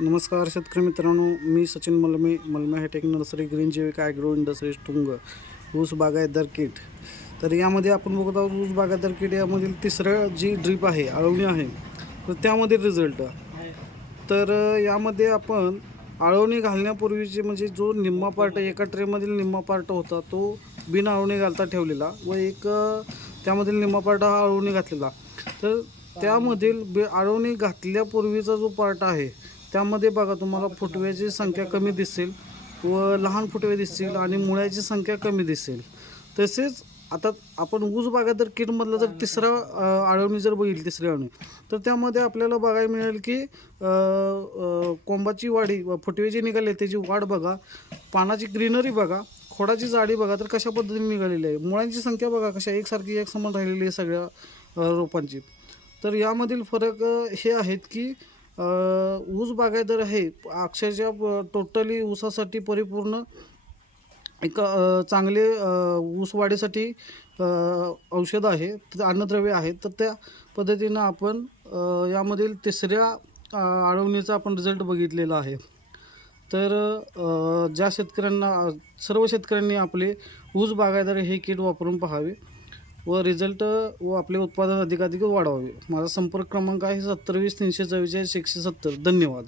नमस्कार शेतकरी मित्रांनो, मी सचिन मलमे हायटेक नर्सरी ग्रीन जैविक ॲग्रो इंडस्ट्रीज टुंग ऊस बागायतदार किट. तर यामध्ये आपण बघत आहोत ऊस बागायतदार किट यामधील तिसरं जी ड्रीप आहे, आळवणी आहे, तर त्यामध्ये रिझल्ट. तर यामध्ये आपण आळवणी घालण्यापूर्वीचे म्हणजे जो निम्मा पार्ट एका ट्रेमधील निम्मा पार्ट होता तो बिन आळवणी घालता ठेवलेला व एक त्यामधील निम्मा पार्ट हा आळवणी घातलेला. तर त्यामधील आळवणी घातल्यापूर्वीचा जो पार्ट आहे त्यामध्ये बघा तुम्हाला फुटव्याची संख्या कमी दिसेल व लहान फुटवे दिसतील आणि मुळ्याची संख्या कमी दिसेल. तसेच आता आपण ऊस बागायतदार किटमधलं जर तिसरा आळवणी जर बघितली, तिसरी आळवणी, तर त्यामध्ये आपल्याला बघायला मिळेल की कोंबाची वाढी फुटवे निघाले त्याची वाढ बघा, पानाची ग्रीनरी बघा, खोडाची जाडी बघा तर कशा पद्धतीने निघालेली आहे, मुळांची संख्या बघा कशा एकसारखी एक समान राहिलेली आहे सगळ्या रोपांची. तर यामधील फरक हे आहेत की ऊस बागायतदार आहे अक्षरशः टोटली ऊसासाठी परिपूर्ण एक चांगले ऊस वाढीसाठी औषध आहे, अन्नद्रव्य आहे. तर त्या पद्धतीनं आपण यामधील तिसऱ्या आळवणीचा आपण रिझल्ट बघितलेला आहे. तर ज्या शेतकऱ्यांना सर्व शेतकऱ्यांनी आपले ऊस बागायतदार हे किट वापरून पाहावे व रिझल्ट व आपले उत्पादन अधिकाधिक वाढवावे. माझा संपर्क क्रमांक आहे 70 20 344 170. धन्यवाद.